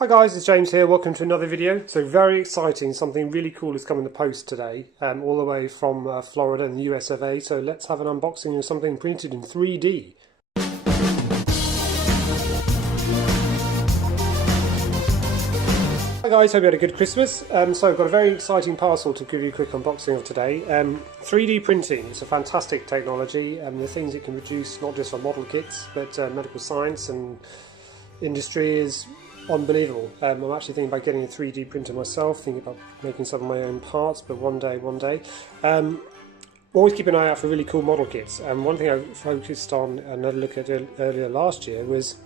Hi guys, it's James here. Welcome to another video. So very exciting, something really cool is coming to post today, all the way from Florida and the US of A. So let's have an unboxing of something printed in 3D. Hi guys, hope you had a good Christmas. So I've got a very exciting parcel to give you a quick unboxing of today. 3D printing is a fantastic technology, the things it can produce not just for model kits but medical science and industry is unbelievable. I'm actually thinking about getting a 3D printer myself, thinking about making some of my own parts, but one day. Always keep an eye out for really cool model kits. One thing I focused on and had a look at earlier last year was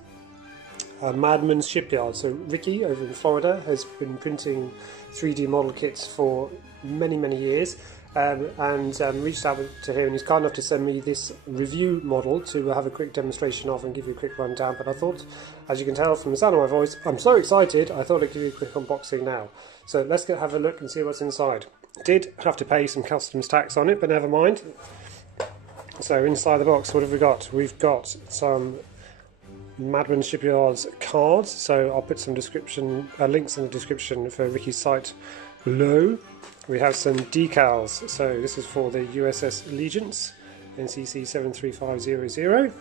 MadMan's Shipyard. So Ricky over in Florida has been printing 3D model kits for many years, and reached out to him, and he's kind enough to send me this review model to have a quick demonstration of and give you a quick rundown. But I thought, as you can tell from the sound of my voice, I'm so excited I thought I'd give you a quick unboxing now. So let's have a look and see what's inside. Did have to pay some customs tax on it, but never mind. So inside the box, what have we got? We've got some MadMan's Shipyard's cards, so I'll put some links in the description for Ricky's site below. We have some decals, so this is for the USS Allegiance, NCC 73500.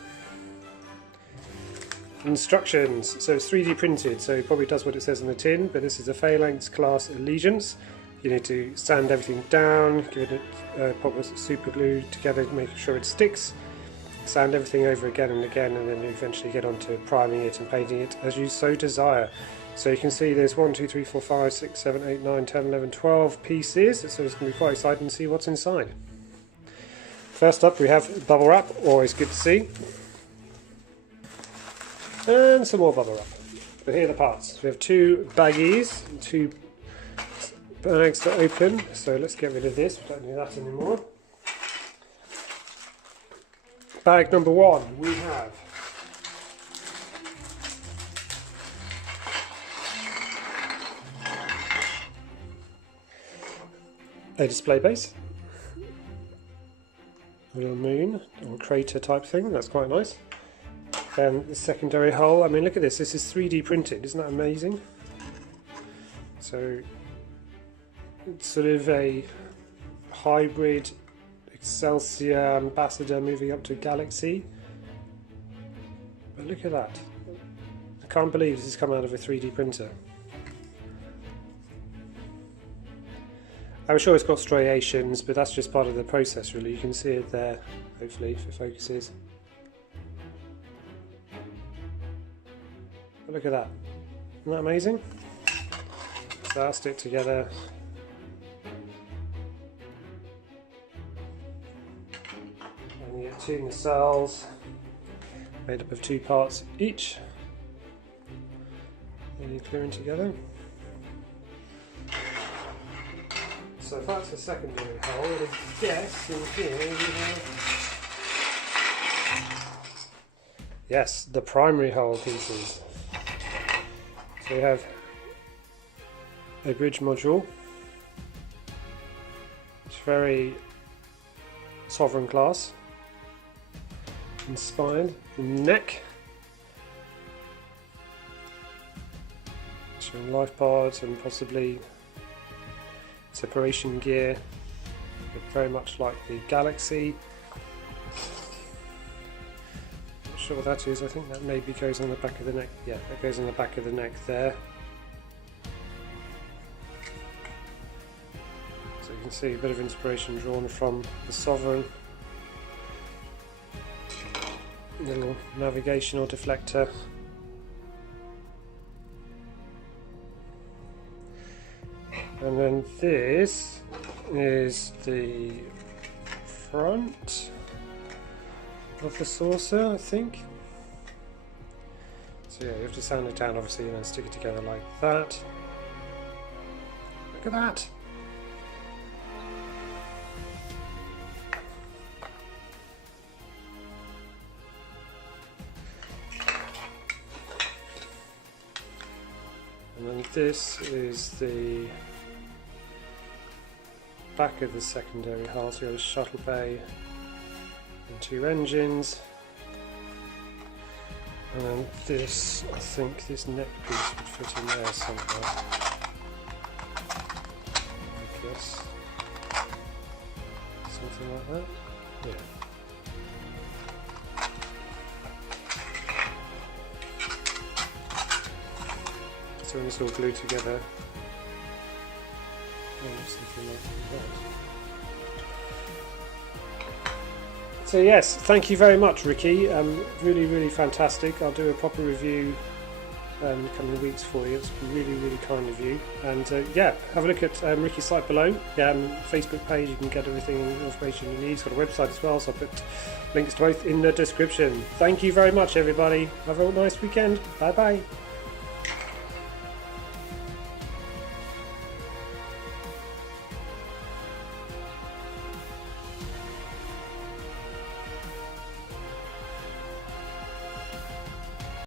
Instructions, so it's 3D printed, so it probably does what it says on the tin, but this is a Phalanx class Allegiance. You need to sand everything down, give it a proper super glue together to make sure it sticks, sand everything over again and again, and then you eventually get onto priming it and painting it as you so desire. So you can see there's 1, 2, 3, 4, 5, 6, 7, 8, 9, 10, 11, 12 pieces, so it's going to be quite exciting to see what's inside. First up we have bubble wrap, always good to see. And some more bubble wrap. But here are the parts. We have two baggies, two bags to open, so let's get rid of this, we don't need that anymore. Bag number one, we have a display base, a little moon or crater type thing, that's quite nice. Then the secondary hull, I mean look at this, this is 3D printed, isn't that amazing? So it's sort of a hybrid Excelsior Ambassador moving up to Galaxy. But look at that, I can't believe this has come out of a 3D printer. I'm sure it's got striations, but that's just part of the process really. You can see it there, hopefully, if it focuses. But look at that. Isn't that amazing? So I'll stick together. And you get two nacelles, made up of two parts each. And you're gluing together. So that's the secondary hull, and I guess in here we have, yes, the primary hull pieces. So we have a bridge module, it's very sovereign class, inspired, neck, showing life pods and possibly separation gear, but very much like the Galaxy. Not sure what that is, I think that maybe goes on the back of the neck. Yeah, that goes on the back of the neck there. So you can see a bit of inspiration drawn from the Sovereign. Little navigational deflector. And then this is the front of the saucer, I think. So yeah, you have to sand it down obviously and then stick it together like that. Look at that! And then this is the back of the secondary hull, so you have a shuttle bay and two engines. And then this, I think this neck piece would fit in there somehow. I guess. Something like that. Yeah. So when it's all glued together, something like that. So yes, thank you very much, Ricky. Really, really fantastic. I'll do a proper review in the coming weeks for you. It's really, really kind of you. And yeah, have a look at Ricky's site below. Facebook page, you can get everything, information you need. He's got a website as well, so I'll put links to both in the description. Thank you very much, everybody. Have a nice weekend. Bye bye.